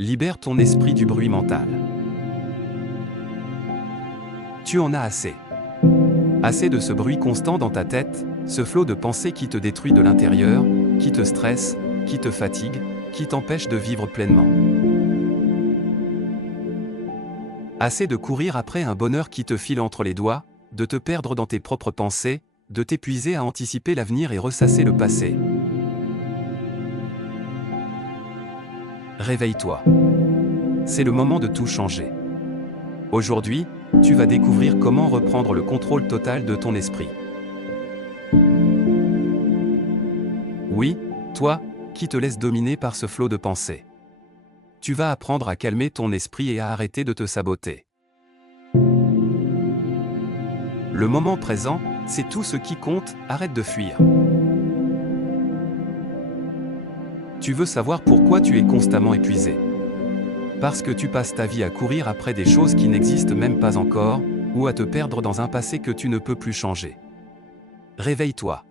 Libère ton esprit du bruit mental. Tu en as assez. Assez de ce bruit constant dans ta tête, ce flot de pensées qui te détruit de l'intérieur, qui te stresse, qui te fatigue, qui t'empêche de vivre pleinement. Assez de courir après un bonheur qui te file entre les doigts, de te perdre dans tes propres pensées, de t'épuiser à anticiper l'avenir et ressasser le passé. Réveille-toi. C'est le moment de tout changer. Aujourd'hui, tu vas découvrir comment reprendre le contrôle total de ton esprit. Oui, toi, qui te laisses dominer par ce flot de pensées. Tu vas apprendre à calmer ton esprit et à arrêter de te saboter. Le moment présent, c'est tout ce qui compte, arrête de fuir. Tu veux savoir pourquoi tu es constamment épuisé. Parce que tu passes ta vie à courir après des choses qui n'existent même pas encore, ou à te perdre dans un passé que tu ne peux plus changer. Réveille-toi.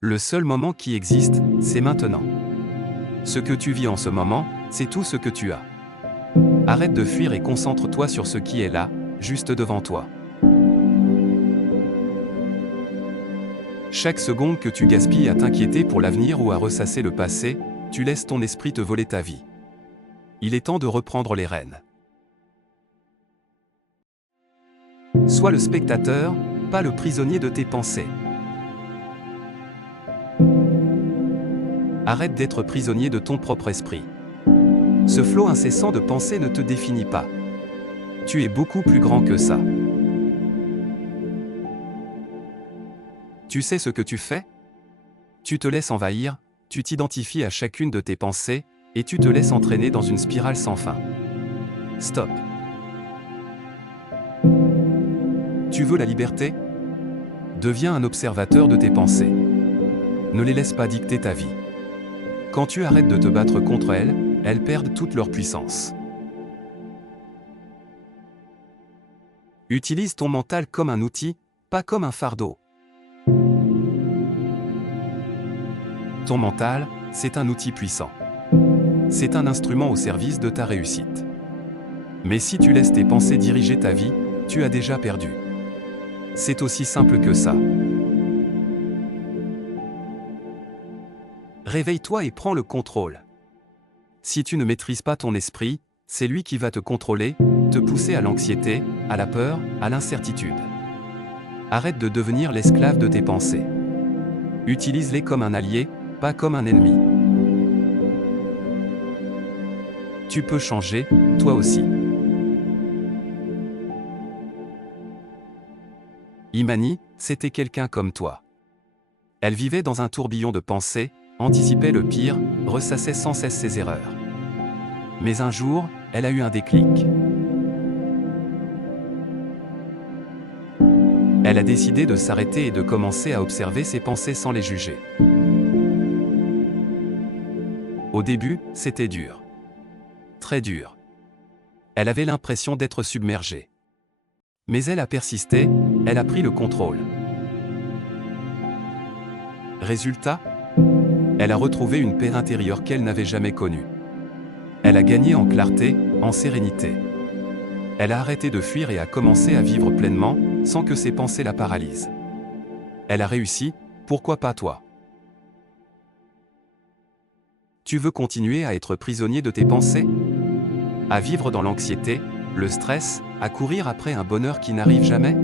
Le seul moment qui existe, c'est maintenant. Ce que tu vis en ce moment, c'est tout ce que tu as. Arrête de fuir et concentre-toi sur ce qui est là, juste devant toi. Chaque seconde que tu gaspilles à t'inquiéter pour l'avenir ou à ressasser le passé, tu laisses ton esprit te voler ta vie. Il est temps de reprendre les rênes. Sois le spectateur, pas le prisonnier de tes pensées. Arrête d'être prisonnier de ton propre esprit. Ce flot incessant de pensées ne te définit pas. Tu es beaucoup plus grand que ça. Tu sais ce que tu fais? Tu te laisses envahir, tu t'identifies à chacune de tes pensées, et tu te laisses entraîner dans une spirale sans fin. Stop. Tu veux la liberté? Deviens un observateur de tes pensées. Ne les laisse pas dicter ta vie. Quand tu arrêtes de te battre contre elles, elles perdent toute leur puissance. Utilise ton mental comme un outil, pas comme un fardeau. Ton mental, c'est un outil puissant. C'est un instrument au service de ta réussite. Mais si tu laisses tes pensées diriger ta vie, tu as déjà perdu. C'est aussi simple que ça. Réveille-toi et prends le contrôle. Si tu ne maîtrises pas ton esprit, c'est lui qui va te contrôler, te pousser à l'anxiété, à la peur, à l'incertitude. Arrête de devenir l'esclave de tes pensées. Utilise-les comme un allié, pas comme un ennemi. Tu peux changer, toi aussi. Imani, c'était quelqu'un comme toi. Elle vivait dans un tourbillon de pensées, anticipait le pire, ressassait sans cesse ses erreurs. Mais un jour, elle a eu un déclic. Elle a décidé de s'arrêter et de commencer à observer ses pensées sans les juger. Au début, c'était dur. Très dur. Elle avait l'impression d'être submergée. Mais elle a persisté, elle a pris le contrôle. Résultat, elle a retrouvé une paix intérieure qu'elle n'avait jamais connue. Elle a gagné en clarté, en sérénité. Elle a arrêté de fuir et a commencé à vivre pleinement, sans que ses pensées la paralysent. Elle a réussi, pourquoi pas toi? Tu veux continuer à être prisonnier de tes pensées? À vivre dans l'anxiété, le stress, à courir après un bonheur qui n'arrive jamais?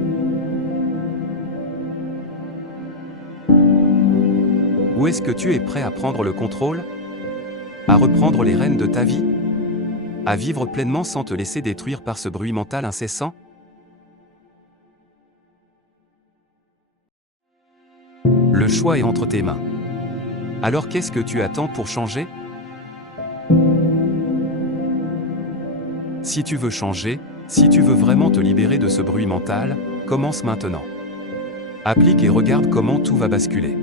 Ou est-ce que tu es prêt à prendre le contrôle? À reprendre les rênes de ta vie? À vivre pleinement sans te laisser détruire par ce bruit mental incessant? Le choix est entre tes mains. Alors qu'est-ce que tu attends pour changer? Si tu veux changer, si tu veux vraiment te libérer de ce bruit mental, commence maintenant. Applique et regarde comment tout va basculer.